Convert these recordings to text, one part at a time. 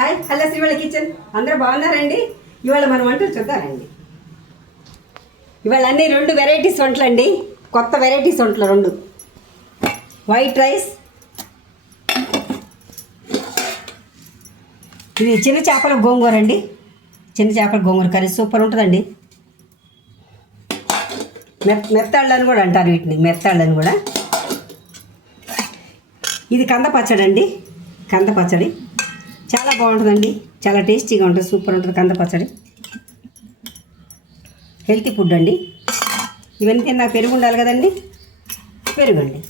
Hi hello శ్రీవళి kitchen అందరూ బాగున్నారండి. ఇవాళ మనం వంటలు చూద్దామండి. ఇవాళ అన్ని 2 వెరైటీస్ వంటలు అండి, కొత్త వెరైటీస్ వంటలు 2. వైట్ రైస్, ఇది చిన్న చేపల గోంగూర అండి. చిన్న చేపల గోంగూర కర్రీ సూపర్ ఉంటుందండి. మెత్తాళ్ళని కూడా అంటారు వీటిని, మెత్తాళ్ళని కూడా. ఇది కంద పచ్చడి అండి. కంద పచ్చడి చాలా బాగుంటుందండి, చాలా టేస్టీగా ఉంటుంది, సూపర్ ఉంటుంది కంద పచ్చడి. హెల్తీ ఫుడ్ అండి. ఇవన్నీ నాకు పెరుగు ఉండాలి కదండి, పెరుగు అండి.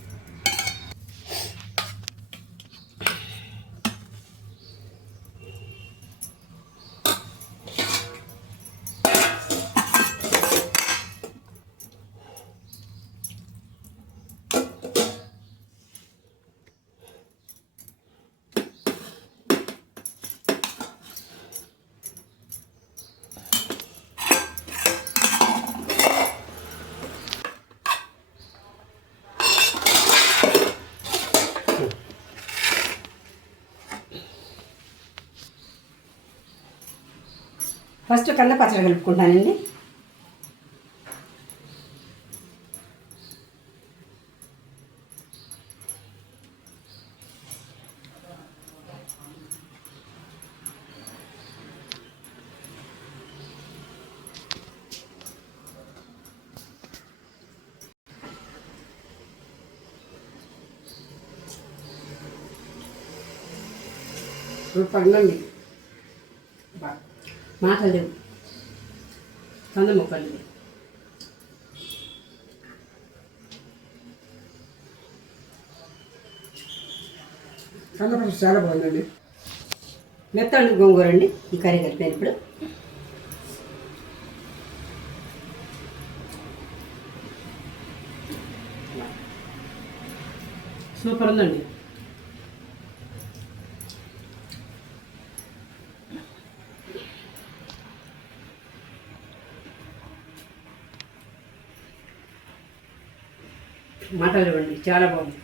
ఫస్ట్ కంద పచ్చడి కలుపుకుంటానండి. పడినండి మాటలు లేవు, కంద ముక్కలు కంద చాలా బాగుందండి. మెత్తళ్ళు గోంగూర అండి. ఈ కర్రీ కలిపాను ఇప్పుడు. సూపర్ ఉందండి. మాటలు ఇవ్వండి, చాలా బాగుంది.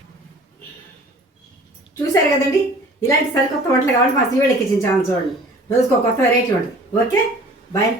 చూశారు కదండి, ఇలాంటి సరికొత్త వంటలు కావాలి మా శ్రీవళి కిచెన్ ఛానల్ చూడండి. రోజుకో కొత్త వెరైటీ ఉంటుంది. Okay, bye.